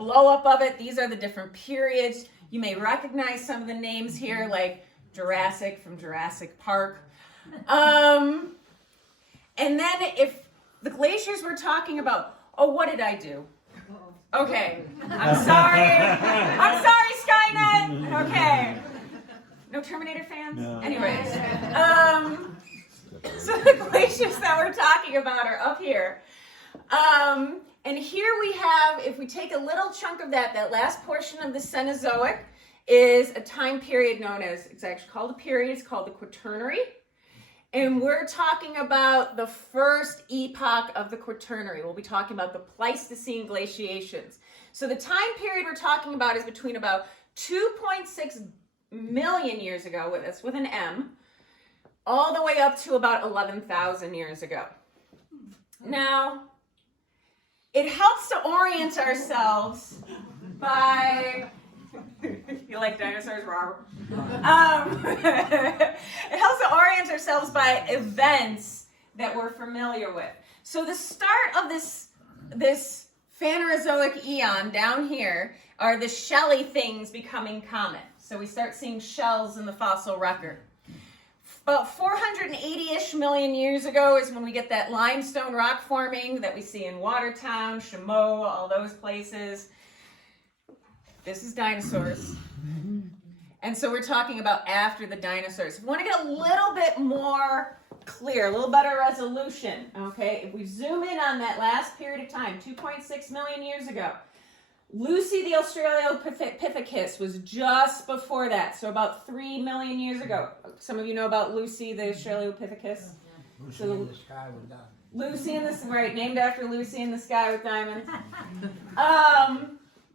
blow-up of it. These are the different periods. You may recognize some of the names here, like Jurassic from Jurassic Park. And then if the glaciers we're talking about, oh, what did I do? Okay, I'm sorry. I'm sorry, Skynet. Okay. No Terminator fans? No. Anyways. So the glaciers that we're talking about are up here. And here we have, if we take a little chunk of that last portion of the Cenozoic is a time period known as, it's actually called a period, it's called the Quaternary. And we're talking about the first epoch of the Quaternary. We'll be talking about the Pleistocene glaciations. So the time period we're talking about is between about 2.6 million years ago, that's with an M, all the way up to about 11,000 years ago. Now, it helps to orient ourselves by, you like dinosaurs, Robert? It helps to orient ourselves by events that we're familiar with. So the start of this Phanerozoic eon down here are the shelly things becoming common. So we start seeing shells in the fossil record. About 480-ish million years ago is when we get that limestone rock forming that we see in Watertown, Chimel, all those places. This is dinosaurs. And so we're talking about after the dinosaurs. If we want to get a little bit more clear, a little better resolution, okay, if we zoom in on that last period of time, 2.6 million years ago, Lucy the Australopithecus was just before that, so about 3 million years ago. Some of you know about Lucy the Australopithecus. Lucy in the sky with diamonds. Lucy in the, right, named after Lucy in the sky with diamonds.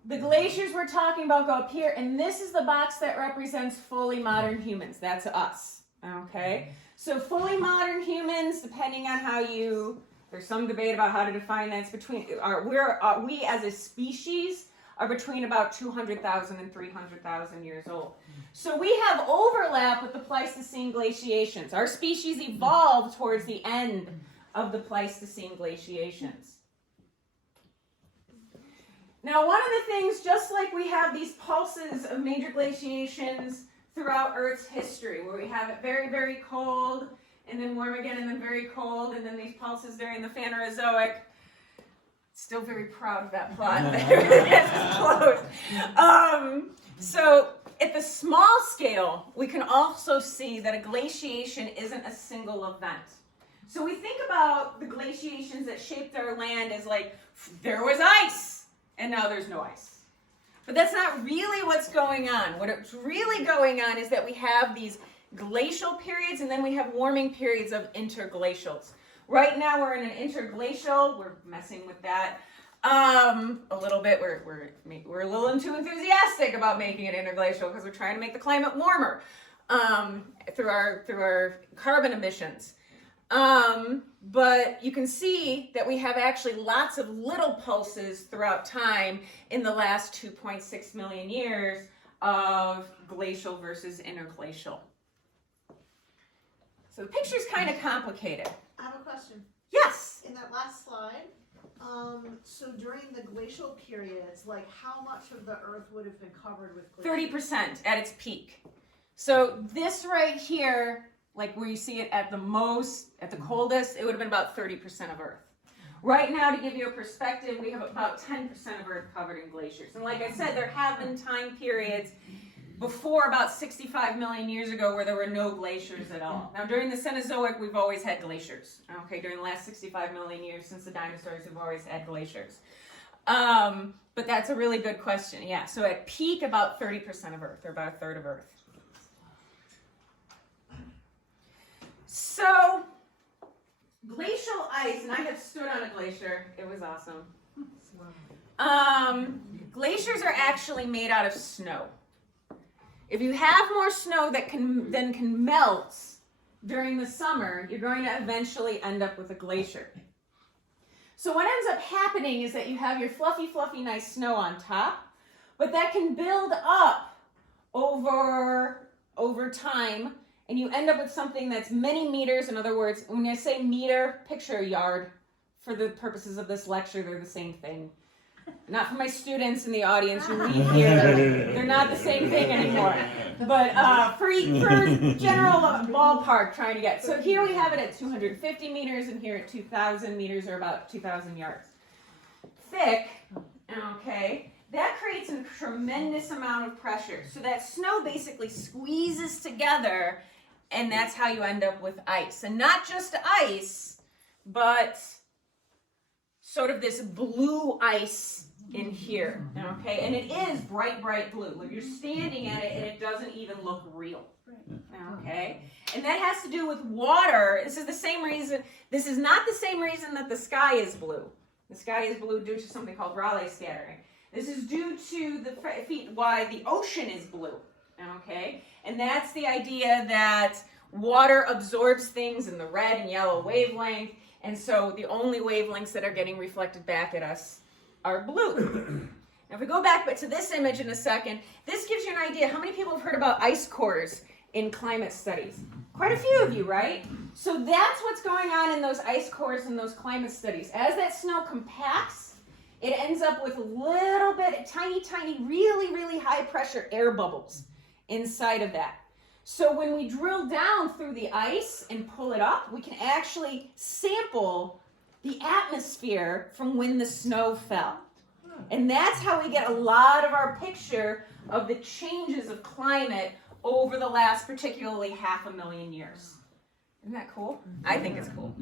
The glaciers we're talking about go up here, and this is the box that represents fully modern humans. That's us, okay? So fully modern humans, depending on how you, there's some debate about how to define that. It's between, we as a species are between about 200,000 and 300,000 years old. So we have overlap with the Pleistocene glaciations. Our species evolved towards the end of the Pleistocene glaciations. Now, one of the things, just like we have these pulses of major glaciations throughout Earth's history, where we have it very, very cold, and then warm again, and then very cold, and then these pulses during the Phanerozoic. Still very proud of that plot. It's close. So at the small scale, we can also see that a glaciation isn't a single event. So we think about the glaciations that shaped our land as like, there was ice, and now there's no ice. But that's not really what's going on. What's really going on is that we have these glacial periods, and then we have warming periods of interglacials. Right now we're in an interglacial. We're messing with that a little bit. We're a little too enthusiastic about making it interglacial because we're trying to make the climate warmer through our carbon emissions. But you can see that we have actually lots of little pulses throughout time in the last 2.6 million years of glacial versus interglacial. So the picture's kind of complicated. I have a question. Yes. In that last slide, so during the glacial periods, like how much of the Earth would have been covered with glaciers? 30% at its peak. So this right here, like where you see it at the most, at the coldest, it would have been about 30% of Earth. Right now, to give you a perspective, we have about 10% of Earth covered in glaciers. And like I said, there have been time periods before about 65 million years ago where there were no glaciers at all. Now, during the Cenozoic, we've always had glaciers. Okay, during the last 65 million years since the dinosaurs, we've always had glaciers. But that's a really good question. Yeah, so at peak, about 30% of Earth, or about a third of Earth. So, glacial ice, and I have stood on a glacier. It was awesome. Glaciers are actually made out of snow. If you have more snow that can melt during the summer, you're going to eventually end up with a glacier. So what ends up happening is that you have your fluffy, fluffy, nice snow on top, but that can build up over time, and you end up with something that's many meters. In other words, when I say meter, picture a yard. For the purposes of this lecture, they're the same thing. Not for my students in the audience who leave here. They're not the same thing anymore. But for general ballpark trying to get. So here we have it at 250 meters and here at 2,000 meters or about 2,000 yards. Thick, okay, that creates a tremendous amount of pressure. So that snow basically squeezes together and that's how you end up with ice. And not just ice, but sort of this blue ice in here, okay? And it is bright, bright blue. Like you're standing at it and it doesn't even look real, okay? And that has to do with water. This is the same reason, this is not the same reason that the sky is blue. The sky is blue due to something called Rayleigh scattering. This is due to why the ocean is blue, okay? And that's the idea that water absorbs things in the red and yellow wavelength, and so the only wavelengths that are getting reflected back at us are blue. Now if we go back to this image in a second, this gives you an idea. How many people have heard about ice cores in climate studies? Quite a few of you, right? So that's what's going on in those ice cores and those climate studies. As that snow compacts, it ends up with a little bit, tiny, tiny, really, really high pressure air bubbles inside of that. So when we drill down through the ice and pull it up, we can actually sample the atmosphere from when the snow fell. And that's how we get a lot of our picture of the changes of climate over the last particularly 500,000 years. Isn't that cool? I think it's cool.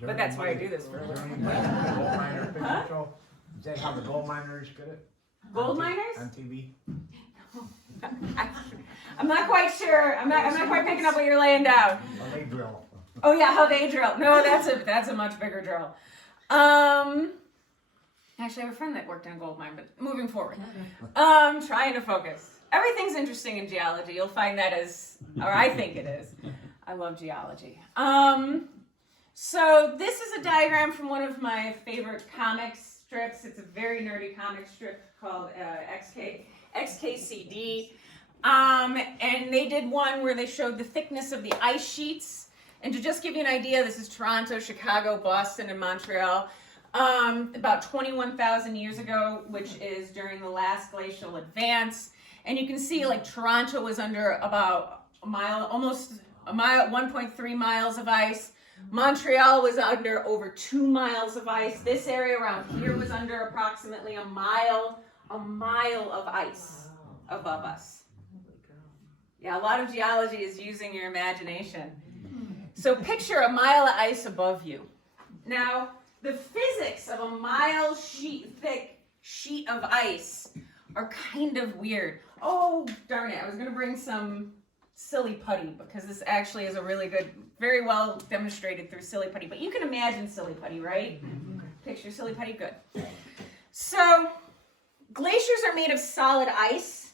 But that's why I do this for a living. Huh? Is that how the gold miners get it? Gold miners? On TV? I'm not quite sure. I'm not quite picking up what you're laying down. Well, they drill. Oh yeah, how they drill. No, that's a much bigger drill. Actually, I have a friend that worked in a gold mine, but moving forward. Trying to focus. Everything's interesting in geology. You'll find that or I think it is. I love geology. So this is a diagram from one of my favorite comic strips. It's a very nerdy comic strip called XKCD. And they did one where they showed the thickness of the ice sheets. And to just give you an idea, this is Toronto, Chicago, Boston, and Montreal. About 21,000 years ago, which is during the last glacial advance. And you can see like Toronto was under about a mile, almost a mile, 1.3 miles of ice. Montreal was under over 2 miles of ice. This area around here was under approximately a mile of ice above us. Yeah, a lot of geology is using your imagination. So picture a mile of ice above you. Now, the physics of a mile thick sheet of ice are kind of weird. Oh, darn it. I was going to bring some silly putty because this actually is a really good, very well demonstrated through silly putty. But you can imagine silly putty, right? Picture silly putty, good. So glaciers are made of solid ice,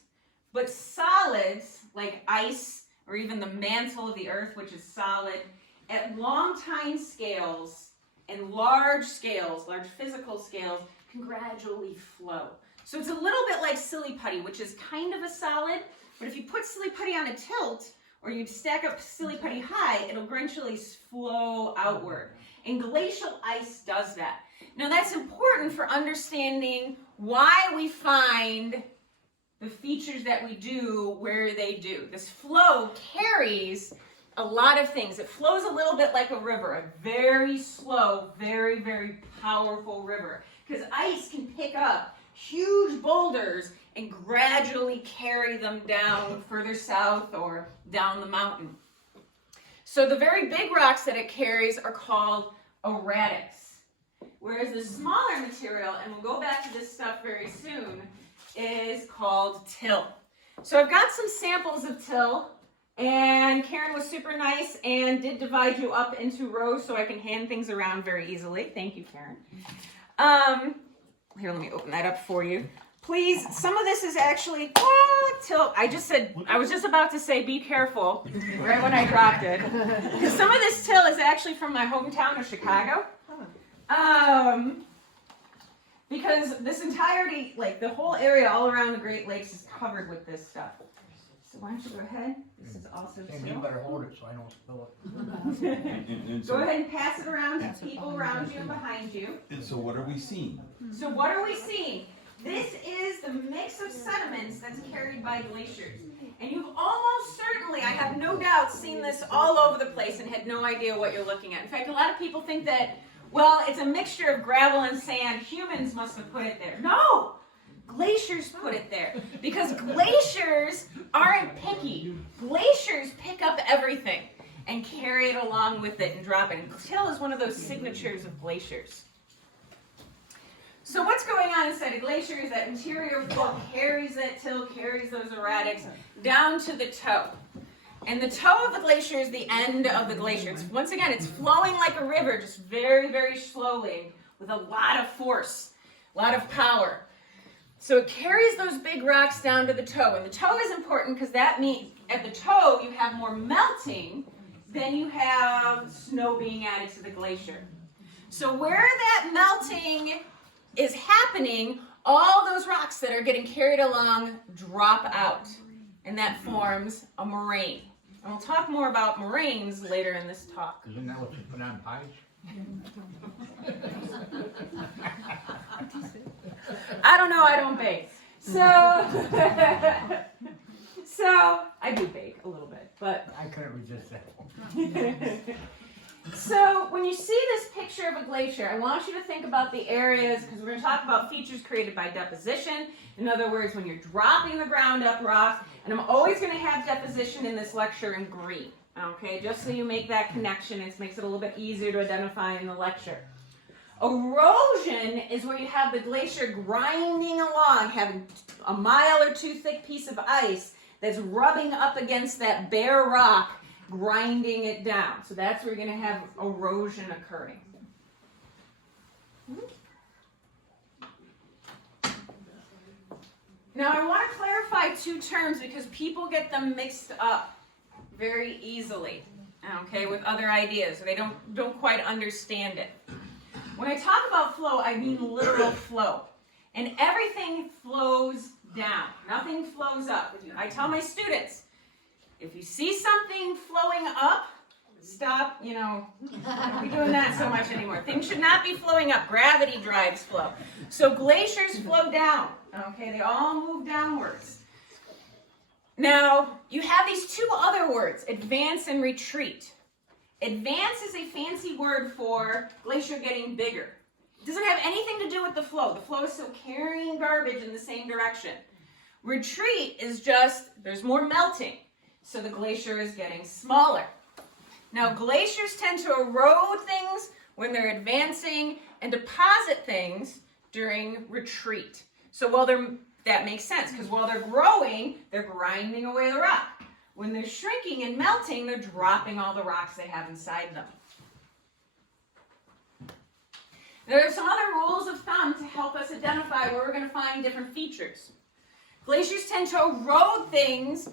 but solids like ice or even the mantle of the earth, which is solid, at long time scales and large scales, large physical scales, can gradually flow. So it's a little bit like silly putty, which is kind of a solid, but if you put silly putty on a tilt, or you stack up silly putty high, it'll gradually flow outward. And glacial ice does that. Now that's important for understanding why we find the features that we do where they do. This flow carries a lot of things. It flows a little bit like a river, a very slow, very, very powerful river. Because ice can pick up huge boulders and gradually carry them down further south or down the mountain. So the very big rocks that it carries are called erratics. Whereas the smaller material, and we'll go back to this stuff very soon, is called till. So I've got some samples of till, and Karen was super nice and did divide you up into rows so I can hand things around very easily. Thank you, Karen. Here, let me open that up for you. Please, some of this is actually till. I was just about to say be careful right when I dropped it. Because some of this till is actually from my hometown of Chicago. Because this entirety, like the whole area all around the Great Lakes is covered with this stuff. So why don't you go ahead? This is also And you two. better hold it so I don't spill it. And Go ahead and pass it around to people around you and behind you. And so what are we seeing? So what are we seeing? This is the mix of sediments that's carried by glaciers. And you've almost certainly, I have no doubt, seen this all over the place and had no idea what you're looking at. In fact, a lot of people think that, well, it's a mixture of gravel and sand. Humans must have put it there. No! Glaciers put it there. Because glaciers aren't picky. Glaciers pick up everything and carry it along with it and drop it. And till is one of those signatures of glaciers. So what's going on inside a glacier is that interior flow carries it, till carries those erratics down to the toe. And the toe of the glacier is the end of the glacier. Once again, it's flowing like a river, just very, very slowly with a lot of force, a lot of power. So it carries those big rocks down to the toe. And the toe is important because that means at the toe you have more melting than you have snow being added to the glacier. So where that melting is happening, all those rocks that are getting carried along drop out, and that forms a moraine. And we'll talk more about moraines later in this talk. Isn't that what you put on pies? I don't know, I don't bake. So I do bake a little bit, but I couldn't resist that. so when you see this picture of a glacier, I want you to think about the areas, because we're going to talk about features created by deposition. In other words, when you're dropping the ground up rocks, and I'm always going to have deposition in this lecture in green, okay, just so you make that connection. It makes it a little bit easier to identify in the lecture. Erosion is where you have the glacier grinding along, having a mile or two thick piece of ice that's rubbing up against that bare rock, grinding it down. So that's where you're going to have erosion occurring. Now I want to clarify two terms because people get them mixed up very easily, okay, with other ideas. They don't quite understand it. When I talk about flow, I mean literal flow. And everything flows down. Nothing flows up. I tell my students, if you see something flowing up, stop, don't be doing that so much anymore. Things should not be flowing up. Gravity drives flow. So glaciers flow down, okay? They all move downwards. Now, you have these two other words, advance and retreat. Advance is a fancy word for glacier getting bigger. It doesn't have anything to do with the flow. The flow is still carrying garbage in the same direction. Retreat is just, there's more melting, so the glacier is getting smaller. Now, glaciers tend to erode things when they're advancing and deposit things during retreat. So that makes sense, because while they're growing, they're grinding away the rock. When they're shrinking and melting, they're dropping all the rocks they have inside them. There are some other rules of thumb to help us identify where we're going to find different features. Glaciers tend to erode things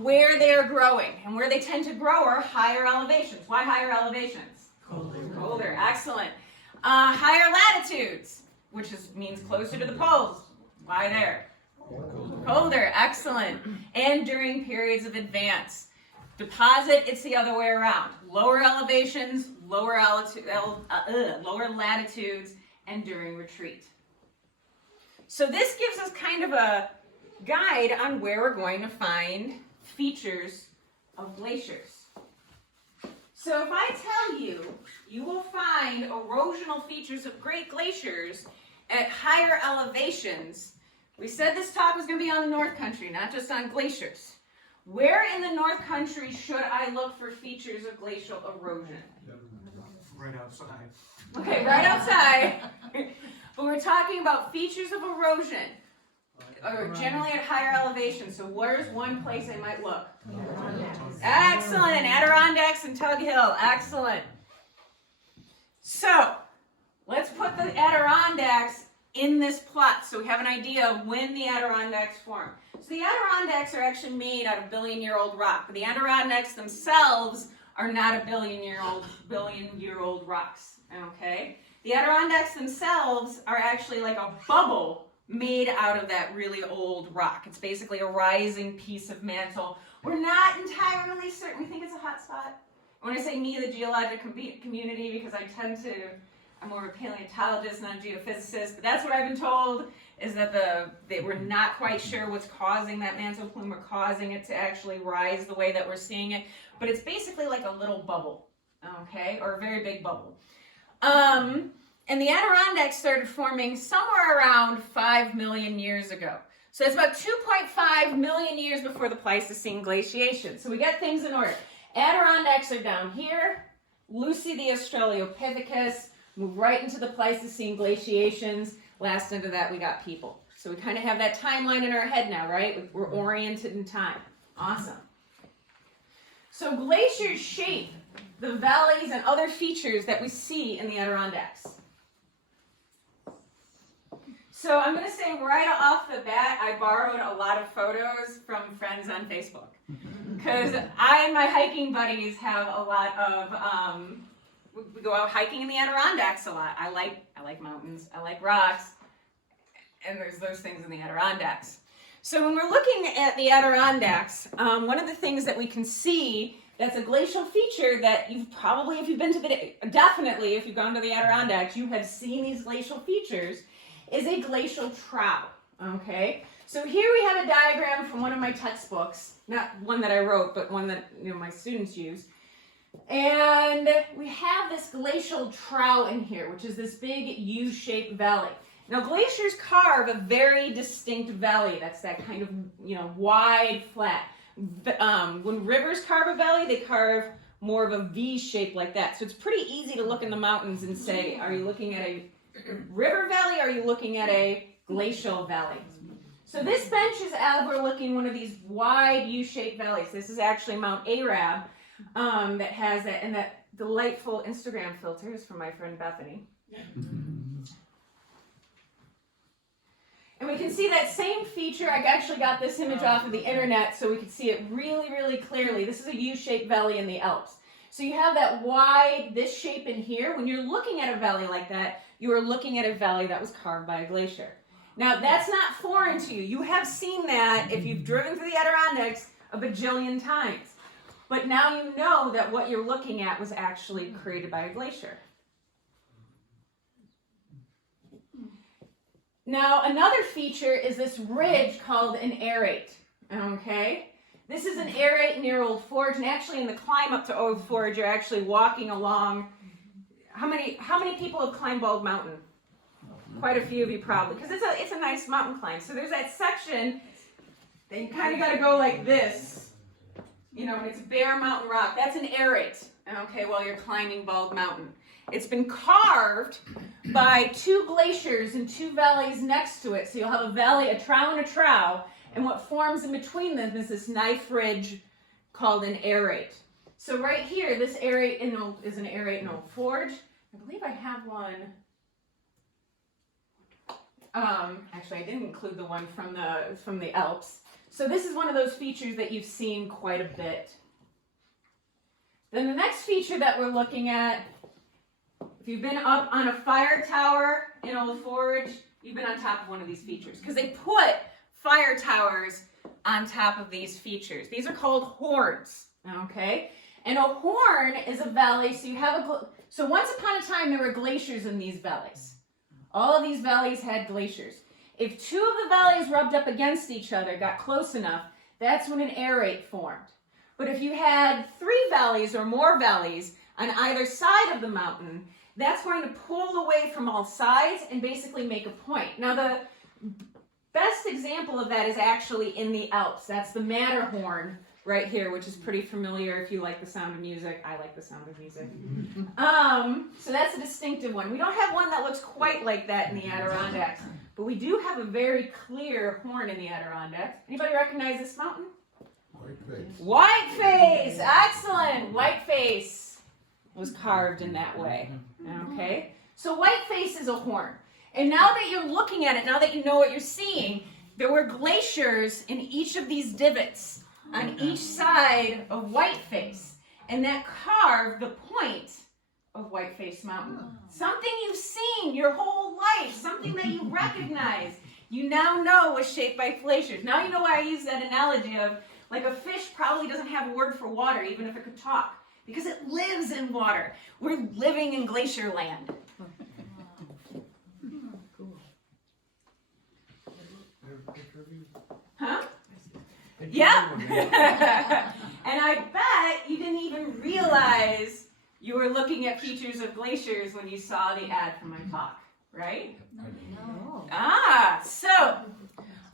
where they are growing, and where they tend to grow are higher elevations. Why higher elevations? Colder, excellent. Higher latitudes, which means closer to the poles. Why there? Colder, excellent. And during periods of advance. Deposit, it's the other way around. Lower elevations, lower latitudes, and during retreat. So this gives us kind of a guide on where we're going to find features of glaciers. So if I tell you, you will find erosional features of great glaciers at higher elevations. We said this talk was going to be on the North Country, not just on glaciers. Where in the North Country should I look for features of glacial erosion? Right outside. Okay, right outside. But we're talking about features of erosion, or generally at higher elevations. So where's one place I might look? Excellent. Adirondacks and Tug Hill. Excellent. So let's put the Adirondacks in this plot so we have an idea of when the Adirondacks formed. So the Adirondacks are actually made out of billion-year-old rock, but the Adirondacks themselves are not a billion-year-old rocks, okay? The Adirondacks themselves are actually like a bubble made out of that really old rock. It's basically a rising piece of mantle. We're not entirely certain. We think it's a hot spot. When I say me, the geologic community, because I'm more of a paleontologist, not a geophysicist, but that's what I've been told, is that they were not quite sure what's causing that mantle plume or causing it to actually rise the way that we're seeing it. But it's basically like a little bubble, okay, or a very big bubble. And the Adirondacks started forming somewhere around 5 million years ago. So it's about 2.5 million years before the Pleistocene glaciation. So we got things in order. Adirondacks are down here. Lucy the Australopithecus moved right into the Pleistocene glaciations. Last into that, we got people. So we kind of have that timeline in our head now, right? We're oriented in time. Awesome. So glaciers shape the valleys and other features that we see in the Adirondacks. So I'm going to say right off the bat, I borrowed a lot of photos from friends on Facebook. Because I and my hiking buddies have a lot of, we go out hiking in the Adirondacks a lot. I like mountains, I like rocks, and there's those things in the Adirondacks. So when we're looking at the Adirondacks, one of the things that we can see that's a glacial feature that you've probably, if you've been to definitely if you've gone to the Adirondacks, you have seen these glacial features, is a glacial trout, okay? So here we have a diagram from one of my textbooks, not one that I wrote, but one that my students use. And we have this glacial trout in here, which is this big U-shaped valley. Now glaciers carve a very distinct valley. That's that kind of, wide, flat. When rivers carve a valley, they carve more of a V shape like that. So it's pretty easy to look in the mountains and say, are you looking at a river valley, or are you looking at a glacial valley? So this bench is overlooking one of these wide U-shaped valleys. This is actually Mount Arab that has that, and that delightful Instagram filter is from my friend Bethany. And we can see that same feature. I actually got this image off of the internet so we could see it really, really clearly. This is a U-shaped valley in the Alps. So you have that wide, this shape in here. When you're looking at a valley like that, you are looking at a valley that was carved by a glacier. Now, that's not foreign to you. You have seen that if you've driven through the Adirondacks a bajillion times. But now you know that what you're looking at was actually created by a glacier. Now, another feature is this ridge called an errate, okay? This is an errate near Old Forge, and actually in the climb up to Old Forge, you're actually walking along. How many people have climbed Bald Mountain? Quite a few of you probably, because it's a nice mountain climb. So there's that section that you kind of got to go like this, and it's bare mountain rock. That's an errate, okay, while you're climbing Bald Mountain. It's been carved by two glaciers and two valleys next to it. So you'll have a valley, a trough and a trough, and what forms in between them is this knife ridge called an errate. So right here, this errate is an errate in Old Forge. I believe I have one. Actually, I didn't include the one from the Alps. So this is one of those features that you've seen quite a bit. Then the next feature that we're looking at, if you've been up on a fire tower in Old Forge, you've been on top of one of these features, because they put fire towers on top of these features. These are called horns, okay? And a horn is a valley, so you have so once upon a time there were glaciers in these valleys. All of these valleys had glaciers. If two of the valleys rubbed up against each other, got close enough, that's when an errate formed. But if you had three valleys or more valleys on either side of the mountain, that's going to pull away from all sides and basically make a point. Now the best example of that is actually in the Alps. That's the Matterhorn right here, which is pretty familiar if you like the sound of music. I like the sound of music. So that's a distinctive one. We don't have one that looks quite like that in the Adirondacks, but we do have a very clear horn in the Adirondacks. Anybody recognize this mountain? Whiteface. Whiteface! Excellent! Whiteface was carved in that way. Okay? So whiteface is a horn. And now that you're looking at it, now that you know what you're seeing, there were glaciers in each of these divots on each side of Whiteface, and that carved the point of Whiteface Mountain. Something you've seen your whole life, something that you recognize. you now know was shaped by glaciers. Now you know why I use that analogy of, like, a fish probably doesn't have a word for water, even if it could talk, because it lives in water. We're living in glacier land. Huh? Yeah. And I bet you didn't even realize you were looking at features of glaciers when you saw the ad for my talk, right? No. Ah, so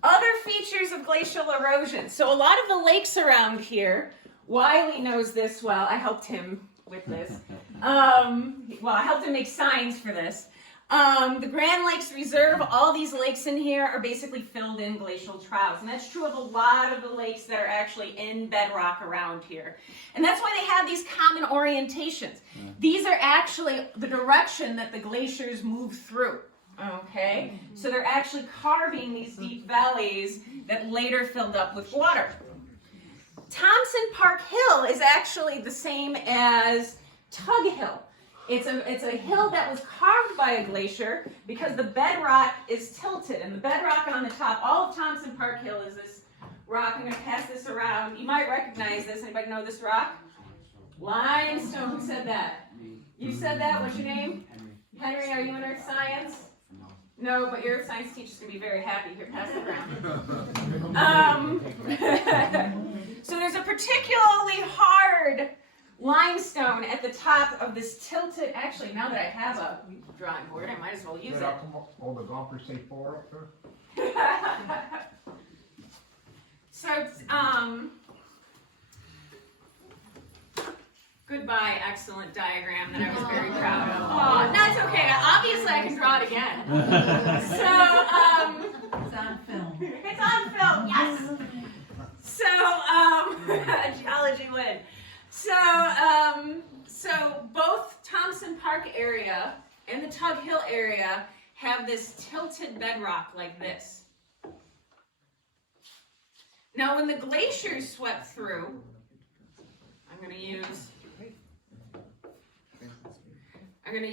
other features of glacial erosion. So a lot of the lakes around here, Wiley knows this well. I helped him with this. Well, I helped him make signs for this. The Grand Lakes Reserve, all these lakes in here are basically filled in glacial trouts. And that's true of a lot of the lakes that are actually in bedrock around here. And that's why they have these common orientations. These are actually the direction that the glaciers move through. Okay? So they're actually carving these deep valleys that later filled up with water. Thompson Park Hill is actually the same as Tug Hill. It's a hill that was carved by a glacier because the bedrock is tilted, and the bedrock on the top, all of Thompson Park Hill is this rock. I'm going to pass this around. You might recognize this. Anybody know this rock? Limestone. Who said that? You said that? What's your name? Henry, are you in earth science? No, but your earth science teacher's going to be very happy. Here, pass it around. So there's a particularly hard limestone at the top of this tilted, actually, now that I have a drawing board, I might as well use it. How come all the golfers say 4 up there? So, goodbye, excellent diagram that I was very proud of. Oh, no, it's okay. Obviously, I can draw it again. So, It's on film. it's on film, yes. So, geology win. So both Thompson Park area and the Tug Hill area have this tilted bedrock like this. Now, when the glaciers swept through, I'm going to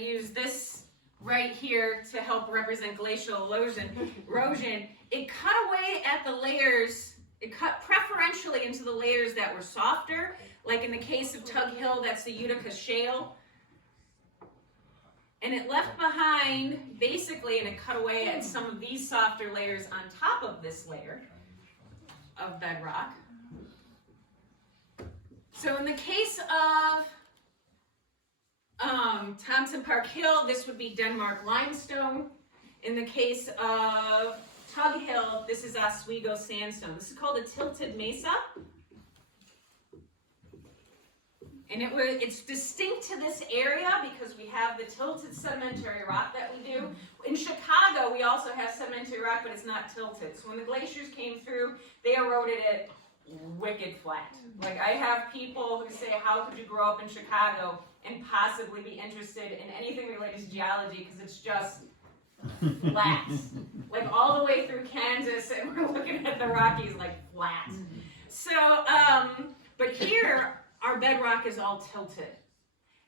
use this right here to help represent glacial erosion. It cut away at the layers. It cut preferentially into the layers that were softer, like in the case of Tug Hill, that's the Utica Shale. And it left behind, basically, and it cut away at some of these softer layers on top of this layer of bedrock. So in the case of Thompson Park Hill, this would be Denmark limestone. In the case of Tug Hill, this is Oswego sandstone. This is called a tilted mesa. And it's distinct to this area because we have the tilted sedimentary rock that we do. In Chicago, we also have sedimentary rock, but it's not tilted. So when the glaciers came through, they eroded it wicked flat. Like, I have people who say, how could you grow up in Chicago and possibly be interested in anything related to geology, because it's just flat. Like, all the way through Kansas, and we're looking at the Rockies like flat. So, but here, our bedrock is all tilted.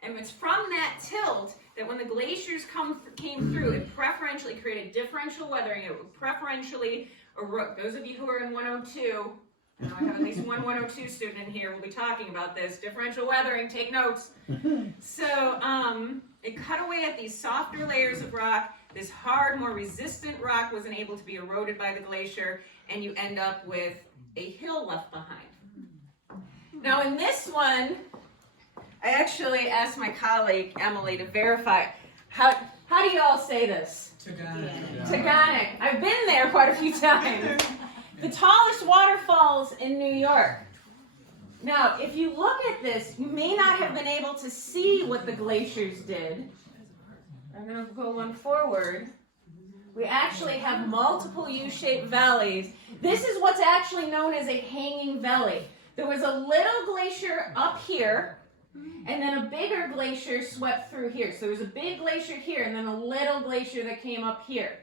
And it's from that tilt that when the glaciers came through, it preferentially created differential weathering. It would preferentially erode. Those of you who are in 102, I know I have at least one 102 student in here, will be talking about this. Differential weathering, take notes. So it cut away at these softer layers of rock. This hard, more resistant rock wasn't able to be eroded by the glacier, and you end up with a hill left behind. Now in this one, I actually asked my colleague, Emily, to verify. How do you all say this? Taganik. I've been there quite a few times. The tallest waterfalls in New York. Now, if you look at this, you may not have been able to see what the glaciers did. I'm going to go one forward. We actually have multiple U-shaped valleys. This is what's actually known as a hanging valley. There was a little glacier up here, and then a bigger glacier swept through here. So there was a big glacier here, and then a little glacier that came up here.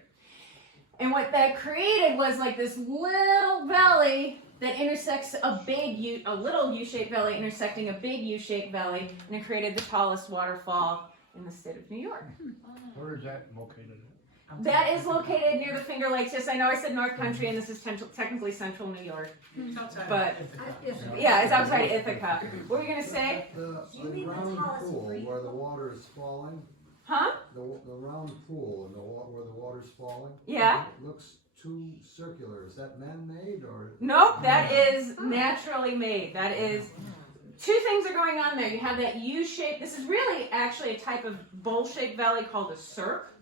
And what that created was like this little valley that intersects a little U-shaped valley intersecting a big U-shaped valley, and it created the tallest waterfall in the state of New York. Where is that located? That is located near the Finger Lakes. Yes, I know I said North Country, and this is technically central New York. But yeah, it's outside of Ithaca. What were you gonna say? The You mean the round tallest pool free- where the water is falling, Huh? the round pool and where the water's falling. Yeah. It looks too circular. Is that man-made or? Nope, that is naturally made. That is, two things are going on there. You have that U-shape. This is really actually a type of bowl-shaped valley called a cirque,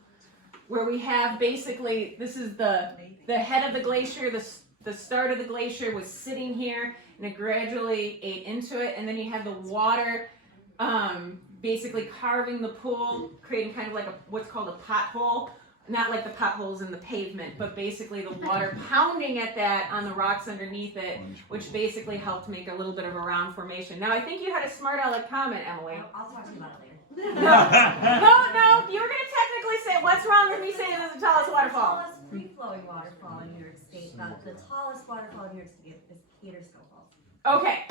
where we have basically, this is the head of the glacier, the start of the glacier was sitting here, and it gradually ate into it, and then you have the water basically carving the pool, creating kind of like what's called a pothole. Not like the potholes in the pavement, but basically the water pounding at that on the rocks underneath it, which basically helped make a little bit of a round formation. Now, I think you had a smart aleck comment, Emily. I'll talk to you about it later. No, you were going to technically say, what's wrong with me saying it's the tallest waterfall? The tallest free-flowing waterfall in New York State. The tallest waterfall in New York State is Caterskill Falls. Okay,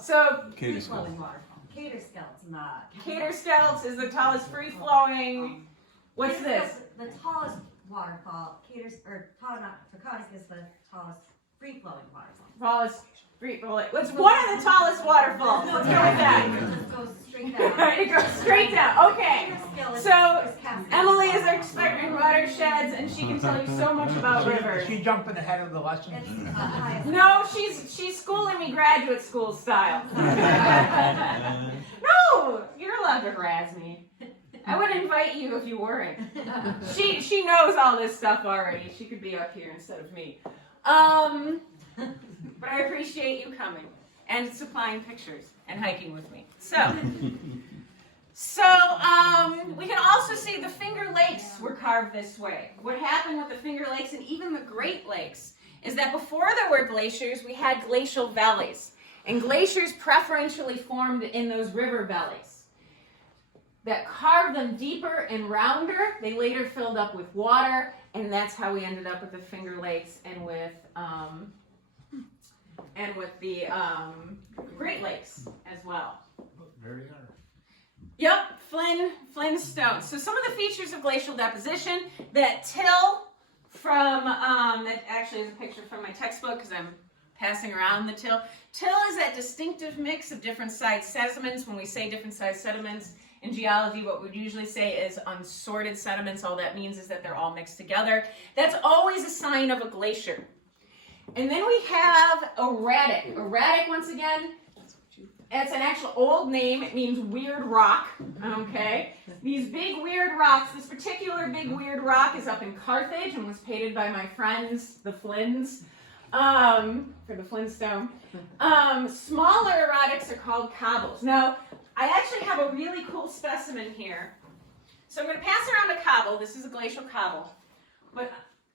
so Free-flowing waterfall. Caterskelt's not. Caterskills is the tallest free-flowing. What's this? The tallest waterfall. Draconic is the tallest free-flowing waterfall. Tallest free-flowing. It's one of the tallest waterfalls. Let's go with that. It just goes straight down. It goes straight down. Okay. Caterskill is So, cascade. Emily is an expert in watersheds, and she can tell you so much about rivers. She jumping ahead of the lesson. It's the highest. No, she's schooling me graduate school style. No, you're allowed to harass me. I would invite you if you weren't. She knows all this stuff already. She could be up here instead of me. But I appreciate you coming and supplying pictures and hiking with me. So we can also see the Finger Lakes were carved this way. What happened with the Finger Lakes and even the Great Lakes is that before there were glaciers, we had glacial valleys. And glaciers preferentially formed in those river valleys that carved them deeper and rounder. They later filled up with water, and that's how we ended up with the Finger Lakes and with the Great Lakes as well. Very hard. Yep, Flynn stone. So some of the features of glacial deposition, that till from, that actually is a picture from my textbook because I'm passing around the till. Till is that distinctive mix of different sized sediments. When we say different sized sediments in geology, what we'd usually say is unsorted sediments. All that means is that they're all mixed together. That's always a sign of a glacier. And then we have erratic. Erratic, once again, it's an actual old name. It means weird rock, okay? These big weird rocks, this particular big weird rock is up in Carthage and was painted by my friends, the Flynns, for the Flintstone. Smaller erratics are called cobbles. Now, I actually have a really cool specimen here. So I'm going to pass around a cobble. This is a glacial cobble. But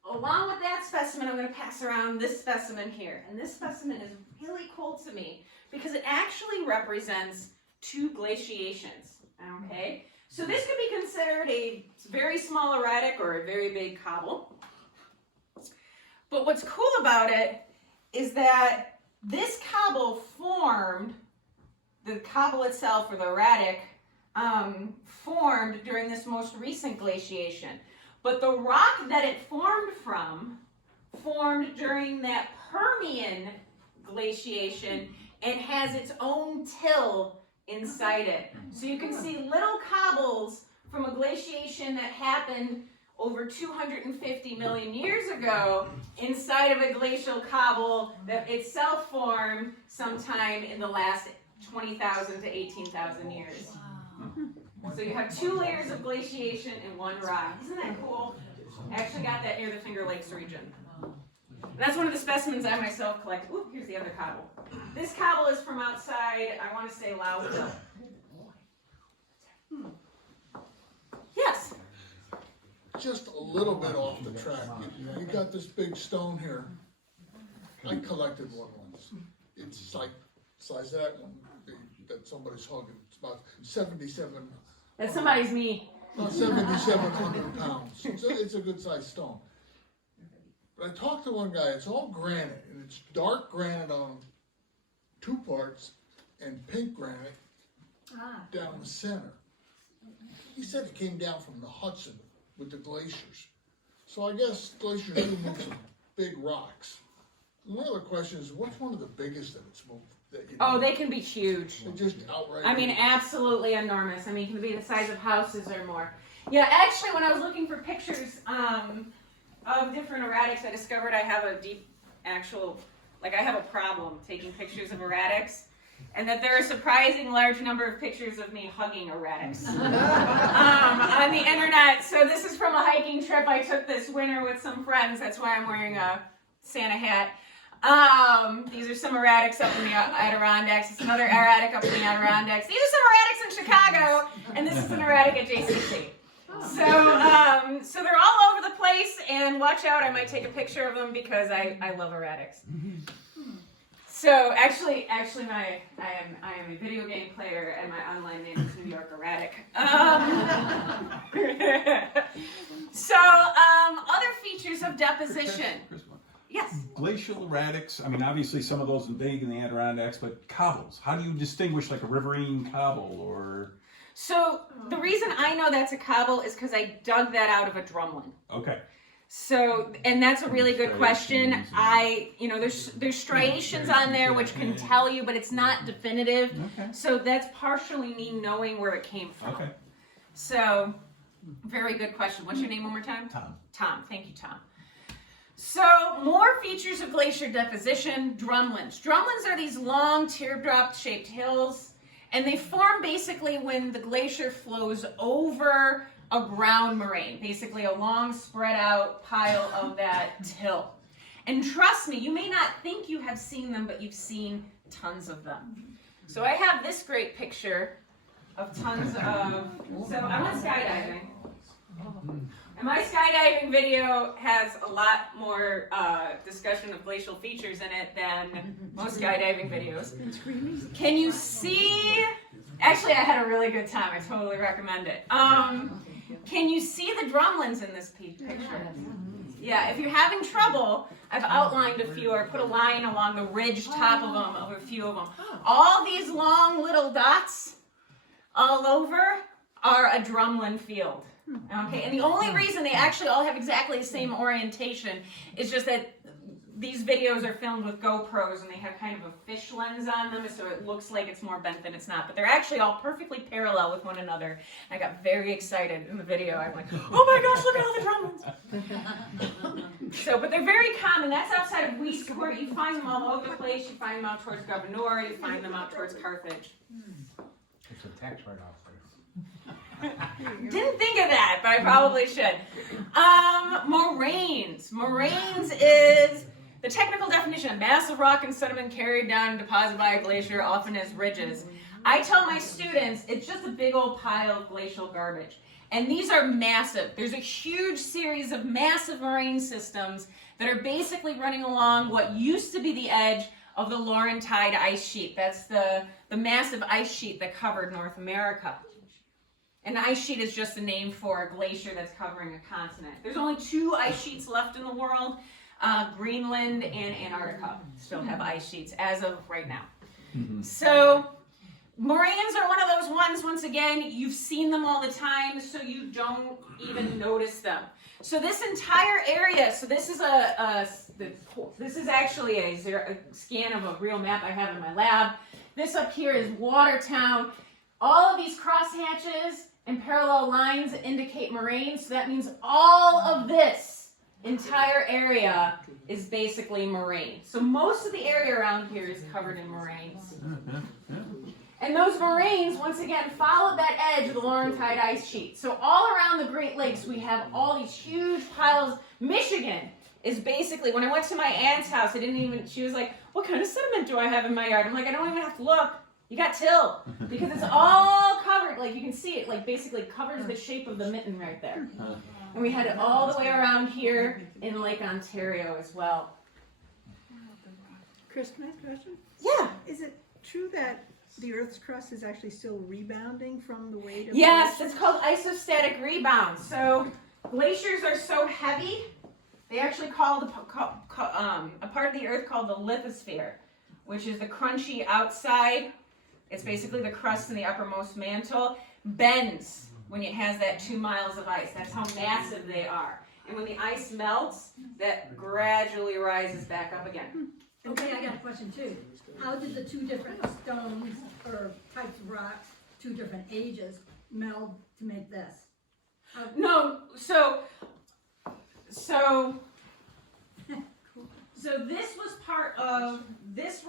along with that specimen, I'm going to pass around this specimen here. And this specimen is really cool to me because it actually represents two glaciations, okay? So this could be considered a very small erratic or a very big cobble. But what's cool about it is that this cobble formed, the cobble itself, or the erratic, formed during this most recent glaciation. But the rock that it formed from formed during that Permian glaciation and has its own till inside it. So you can see little cobbles from a glaciation that happened over 250 million years ago inside of a glacial cobble that itself formed sometime in the last 20,000 to 18,000 years. So you have two layers of glaciation in one rock. Isn't that cool? I actually got that near the Finger Lakes region. And that's one of the specimens I myself collected. Ooh, here's the other cobble. This cobble is from outside, I want to say Lausville. Yes? Just a little bit off the track. You got this big stone here. I collected one once. It's like size that one that somebody's hugging. It's about 77. That's somebody's me. About 7,700 pounds. It's a good sized stone. But I talked to one guy. It's all granite, and it's dark granite on two parts, and pink granite down the center. He said it came down from the Hudson with the glaciers. So I guess glaciers do move some big rocks. One of the questions is, what's one of the biggest that it's moved? That you Oh, they can be huge. They just outright. I mean, absolutely enormous. I mean, it can be the size of houses or more. Yeah, actually, when I was looking for pictures of different erratics, I discovered I have a I have a problem taking pictures of erratics, and that there are a surprising large number of pictures of me hugging erratics on the internet. So this is from a hiking trip I took this winter with some friends. That's why I'm wearing a Santa hat. These are some erratics up in the Adirondacks. It's another erratic up in the Adirondacks. These are some erratics in Chicago, and this is an erratic at JCC. So they're all over the place, and watch out, I might take a picture of them because I love erratics. So actually, I am a video game player, and my online name is New York Erratic. Other features of deposition. Yes. Glacial erratics, I mean, obviously some of those are big in the Adirondacks, but cobbles. How do you distinguish like a riverine cobble or? So the reason I know that's a cobble is because I dug that out of a drumlin. Okay. So, and that's a really good question. There's striations on there which can tell you, but it's not definitive. Okay. So that's partially me knowing where it came from. Okay. So, very good question. What's your name one more time? Tom. Tom. Thank you, Tom. So, more features of glacier deposition, drumlins. Drumlins are these long teardrop-shaped hills, and they form basically when the glacier flows over a ground moraine, basically a long spread-out pile of that hill. And trust me, you may not think you have seen them, but you've seen tons of them. So I have this great picture of tons of, so I went skydiving. And my skydiving video has a lot more discussion of glacial features in it than most skydiving videos. Can you see? Actually, I had a really good time. I totally recommend it. Can you see the drumlins in this picture? Yeah, if you're having trouble, I've outlined a few, or put a line along the ridge top of them, of a few of them. All these long little dots all over are a drumlin field. Okay, and the only reason they actually all have exactly the same orientation is just that these videos are filmed with GoPros and they have kind of a fish lens on them, so it looks like it's more bent than it's not. But they're actually all perfectly parallel with one another. I got very excited in the video. I'm like, oh my gosh, look at all the drumlins. So, but they're very common. That's outside of Weescourt. You find them all over the place. You find them out towards Gouverneur. You find them out towards Carthage. It's a tax write-off. Didn't think of that, but I probably should. Moraines. Moraines is the technical definition: a mass of rock and sediment carried down and deposited by a glacier, often as ridges. I tell my students it's just a big old pile of glacial garbage. And these are massive. There's a huge series of massive moraine systems that are basically running along what used to be the edge of the Laurentide ice sheet. That's the massive ice sheet that covered North America. An ice sheet is just a name for a glacier that's covering a continent. There's only 2 ice sheets left in the world. Greenland and Antarctica still have ice sheets as of right now. Mm-hmm. So moraines are one of those ones, once again, you've seen them all the time, so you don't even notice them. So this entire area, so this is this is actually a scan of a real map I have in my lab. This up here is Watertown. All of these crosshatches and parallel lines indicate moraines, so that means all of this entire area is basically moraine. So most of the area around here is covered in moraines. And those moraines, once again, follow that edge of the Laurentide ice sheet. So all around the Great Lakes, we have all these huge piles. Michigan is basically, when I went to my aunt's house, she was like, what kind of sediment do I have in my yard? I'm like, I don't even have to look. You got till, because it's all covered, like you can see it, like basically covers the shape of the mitten right there. And we had it all the way around here in Lake Ontario as well. Chris, can I ask a question? Yeah. Is it true that the Earth's crust is actually still rebounding from the weight of Yes, the it's called isostatic rebound. So glaciers are so heavy, they actually call a part of the Earth called the lithosphere, which is the crunchy outside. It's basically the crust in the uppermost mantle, bends when it has that 2 miles of ice. That's how massive they are. and when the ice melts, that gradually rises back up again. Okay, I got a question too. How did the two different stones or types of rocks, two different ages, meld to make this? No, so this was part of this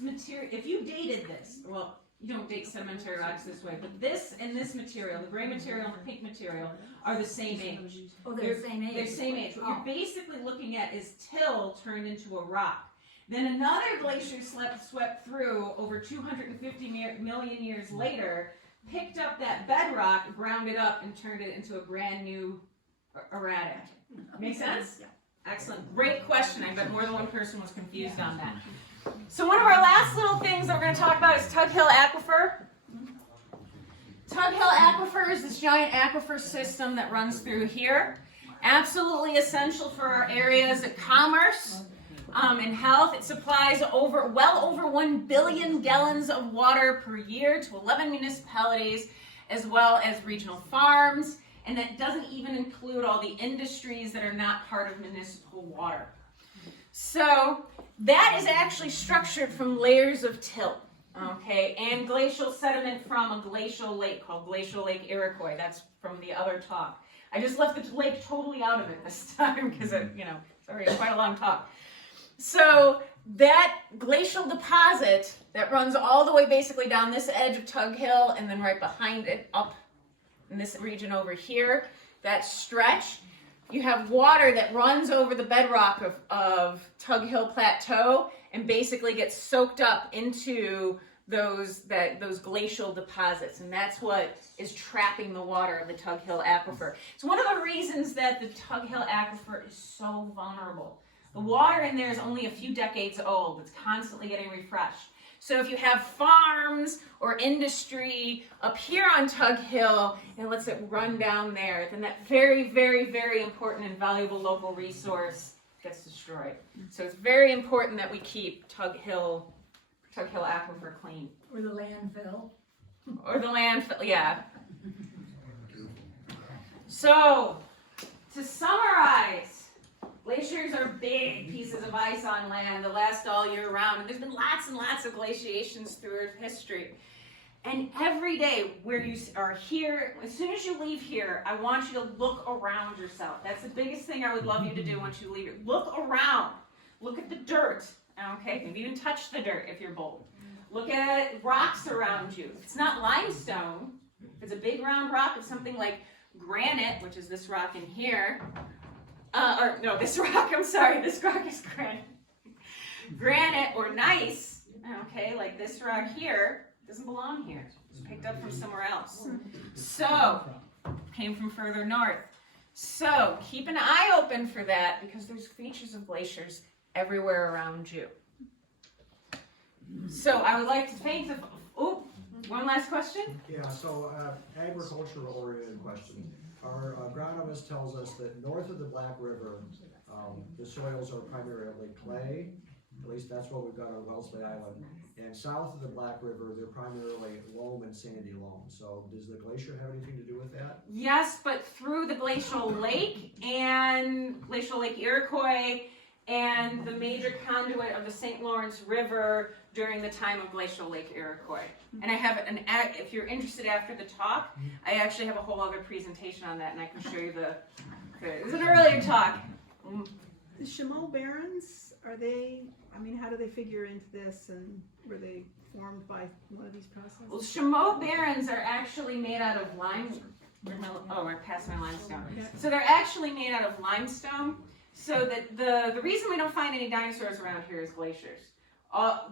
material. If you dated this, well, you don't date sedimentary rocks this way, but this and this material, the gray material and the pink material, are the same age. Oh, they're the same age? They're the same age. What you're basically looking at is till turned into a rock. Then another glacier swept through over 250 million years later, picked up that bedrock, ground it up, and turned it into a brand new erratic. Make sense? Yeah. Excellent. Great question. I bet more than one person was confused on that. So one of our last little things that we're going to talk about is Tug Hill Aquifer. Tug Hill Aquifer is this giant aquifer system that runs through here. Absolutely essential for our areas of commerce and health. It supplies well over 1 billion gallons of water per year to 11 municipalities, as well as regional farms. And that doesn't even include all the industries that are not part of municipal water. So that is actually structured from layers of till, okay, and glacial sediment from a glacial lake called Glacial Lake Iroquois. That's from the other talk. I just left the lake totally out of it this time because it's already quite a long talk. So that glacial deposit that runs all the way basically down this edge of Tug Hill and then right behind it up in this region over here, that stretch, you have water that runs over the bedrock of Tug Hill Plateau and basically gets soaked up into those glacial deposits, and that's what is trapping the water of the Tug Hill Aquifer. It's one of the reasons that the Tug Hill Aquifer is so vulnerable. The water in there is only a few decades old. It's constantly getting refreshed. So if you have farms or industry up here on Tug Hill and lets it run down there, then that very, very, very important and valuable local resource gets destroyed. So it's very important that we keep Tug Hill Aquifer clean. Or the landfill? Or the landfill, yeah. So, to summarize, glaciers are big pieces of ice on land that last all year round. And there's been lots and lots of glaciations through Earth history. And every day where you are here, as soon as you leave here, I want you to look around yourself. That's the biggest thing I would love you to do once you leave here. Look around. Look at the dirt. Okay, maybe even touch the dirt if you're bold. Look at rocks around you. If it's not limestone, if it's a big round rock of something like granite, which is this rock in here, this rock is granite. Granite or gneiss, okay, like this rock here, doesn't belong here. It's picked up from somewhere else. So, came from further north. So, keep an eye open for that because there's features of glaciers everywhere around you. So, I would like to thank one last question? Yeah, so agricultural oriented question. Our agronomist tells us that north of the Black River, the soils are primarily clay. At least that's what we've got on Wellesley Island. And south of the Black River, they're primarily loam and sandy loam. So does the glacier have anything to do with that? Yes, but through the Glacial Lake and Glacial Lake Iroquois and the major conduit of the St. Lawrence River during the time of Glacial Lake Iroquois. And I have if you're interested after the talk, I actually have a whole other presentation on that and I can show you it's an earlier talk. The Chimel Barrens, how do they figure into this, and were they formed by one of these processes? Well, Chimel Barrens are actually made out of we're past my limestone. So they're actually made out of limestone. So that the reason we don't find any dinosaurs around here is glaciers.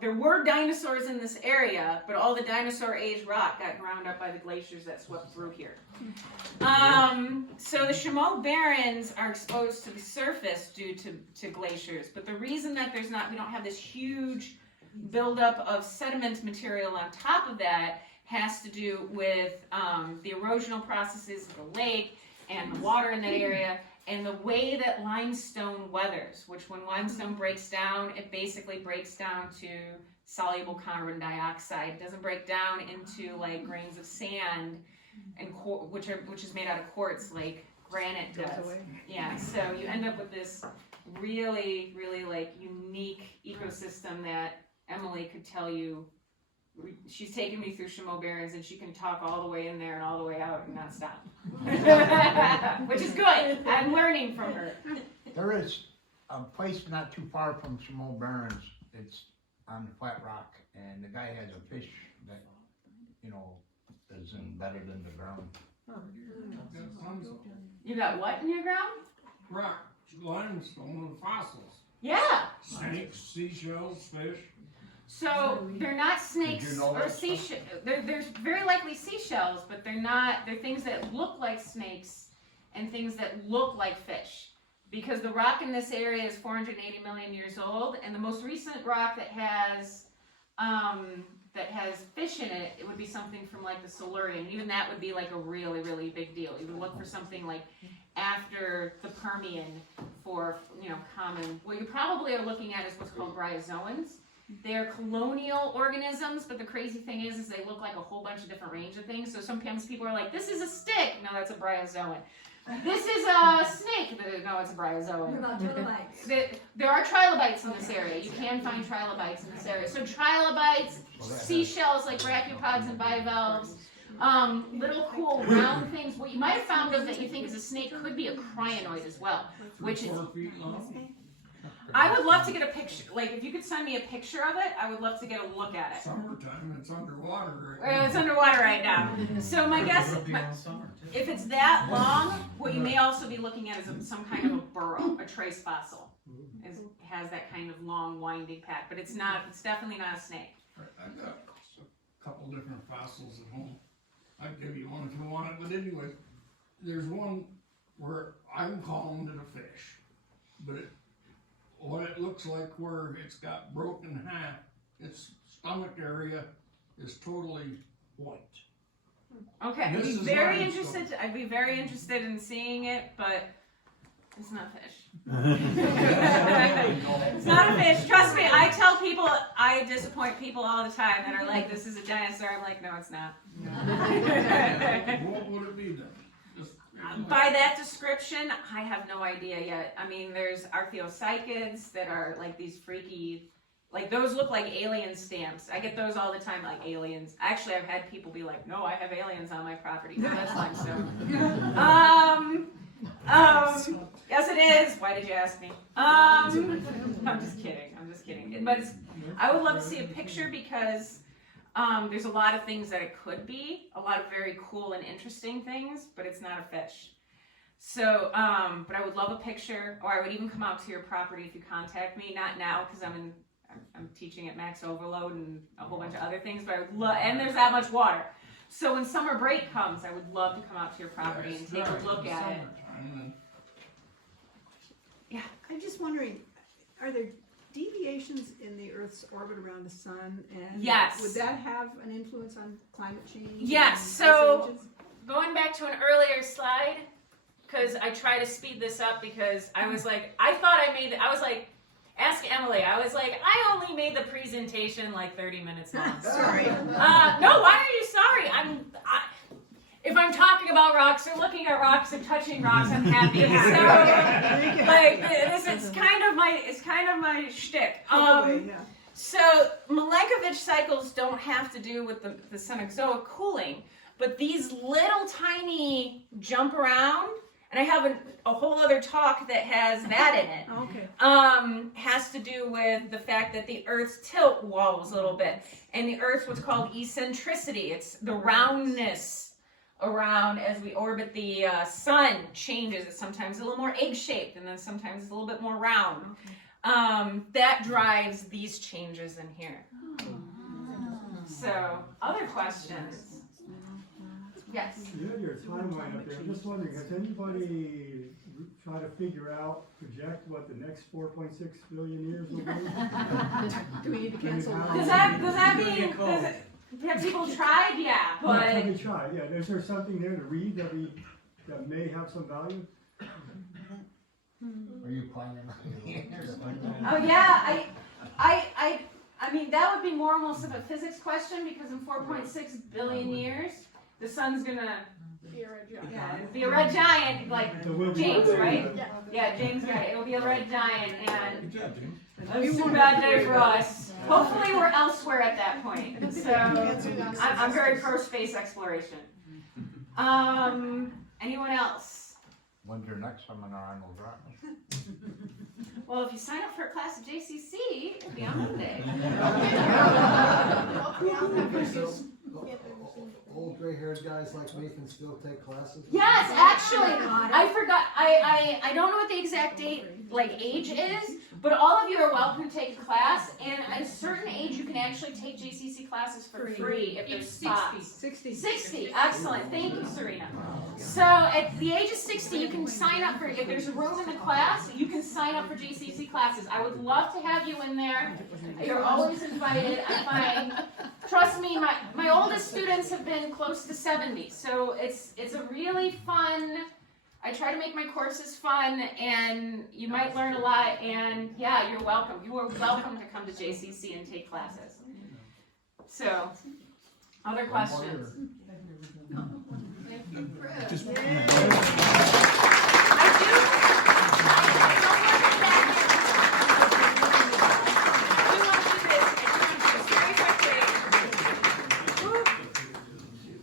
There were dinosaurs in this area, but all the dinosaur-age rock got ground up by the glaciers that swept through here. So the Chimel Barrens are exposed to the surface due to glaciers, but the reason that we don't have this huge buildup of sediment material on top of that has to do with the erosional processes of the lake and the water in that area. And the way that limestone weathers, which when limestone breaks down, it basically breaks down to soluble carbon dioxide. It doesn't break down into like grains of sand, and which is made out of quartz, like granite Goes does. away. Yeah, so you end up with this really, really like unique ecosystem that Emily could tell you. She's taken me through Chimel Barrens and she can talk all the way in there and all the way out and not stop. Which is good. I'm learning from her. There is a place not too far from Chimel Barrens. It's on the flat rock, and the guy has a fish that, you know, is embedded in the ground. You got what in your ground? Rock, limestone, and fossils. Yeah. Snakes, seashells, fish. So they're not snakes Did you know or that stuff? seashells. They're very likely seashells, but they're not. They're things that look like snakes and things that look like fish. Because the rock in this area is 480 million years old, and the most recent rock that has fish in it, it would be something from like the Silurian. Even that would be like a really, really big deal. You would look for something like after the Permian for, you know, common. What you probably are looking at is what's called bryozoans. They're colonial organisms, but the crazy thing is they look like a whole bunch of different range of things. So sometimes people are like, this is a stick. No, that's a bryozoan. This is a snake. No, it's a bryozoan. What about trilobites? There are trilobites in this area. You can find trilobites in this area. So trilobites, seashells like brachiopods and bivalves, little cool round things. What you might have found of that you think is a snake could be a crinoid as well, which is. 4 feet long. I would love to get a picture. Like, if you could send me a picture of it, I would love to get a look at it. Summertime, it's underwater right now. It's underwater right now. So my guess, if it's that long, what you may also be looking at is some kind of a burrow, a trace fossil. It has that kind of long, winding path, but it's not. It's definitely not a snake. I've got a couple different fossils at home. I'd give you one if you want it, but anyway, there's one where I'm calling it a fish, but what it looks like where it's got broken in half, its stomach area is totally white. Okay, I'd This be is very limestone. interested. I'd be very interested in seeing it, but it's not fish. It's not a fish. Trust me. I tell people. I disappoint people all the time that are like, "This is a dinosaur." I'm like, "No, it's not." What would it be then? Just, By that description, I have no idea yet. I mean, there's archaeopsychids that are like these freaky, like those look like alien stamps. I get those all the time, like aliens. Actually, I've had people be like, "No, I have aliens on my property." No, that's limestone. Yes, it is. Why did you ask me? I'm just kidding. I'm just kidding. But I would love to see a picture because there's a lot of things that it could be, a lot of very cool and interesting things, but it's not a fish. So, but I would love a picture, or I would even come out to your property if you contact me. Not now because I'm teaching at Max Overload and a whole bunch of other things, but I would love, and there's that much water. So when summer break comes, I would love to come out to your property and take a look at it. Yeah, I'm just wondering, are there deviations in the Earth's orbit around the sun? And Yes. would that have an influence on climate change? Yes, and so- ice ages? Going back to an earlier slide, because I try to speed this up because I was like, ask Emily, I was like, I only made the presentation like 30 minutes long. Sorry. No, why are you sorry? If I'm talking about rocks or looking at rocks and touching rocks, I'm happy. So, like, it's kind of my shtick. Yeah. So Milankovitch cycles don't have to do with the Cenozoic cooling, but these little tiny jump around, and I have a whole other talk that has that in it. Okay. Has to do with the fact that the Earth's tilt wobbles a little bit, and the Earth's what's called eccentricity. It's the roundness around as we orbit the sun changes. It's sometimes a little more egg-shaped, and then sometimes it's a little bit more round. That drives these changes in here. So, other questions? Yes. You had your timeline up there. I'm just wondering, has anybody tried to figure out, project what the next 4.6 billion years will be? Do we need to cancel? Does that mean? Have people tried? Yeah, but Have we tried? Yeah. Is there something there to read that may have some value? Are you planning on? oh yeah, I mean that would be more almost of a physics question because in 4.6 billion years, the sun's gonna be a red giant. Yeah, it'd be a red giant, like It will be James, red. right? Yeah. Yeah, James got it. It'll be a red giant, and Good job, James. it's a bad day for us. Hopefully, we're elsewhere at that point. So I'm very pro space exploration. Anyone else? When's your next seminar on those rocks? Well, if you sign up for a class at JCC, it'll be on Monday. Old gray-haired guys like me can still take classes? Yes, actually, I forgot. I don't know what the exact age is, but all of you are welcome to take a class. And at a certain age, you can actually take JCC classes for free if there's spots. 60. Excellent. Thank you, Serena. So at the age of 60, you can sign up for, if there's a room in the class, you can sign up for JCC classes. I would love to have you in there. You're always invited. I find, trust me, my oldest students have been close to 70, so it's a really fun. I try to make my courses fun, and you might learn a lot. And yeah, you're welcome. You are welcome to come to JCC and take classes. So, other questions? Just,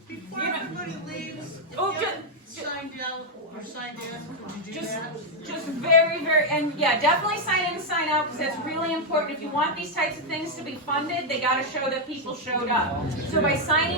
Before everybody leaves, signed out or signed in, did you do that? Just very, and yeah, definitely sign in and sign out because that's really important. If you want these types of things to be funded, they got to show that people showed up. So by signing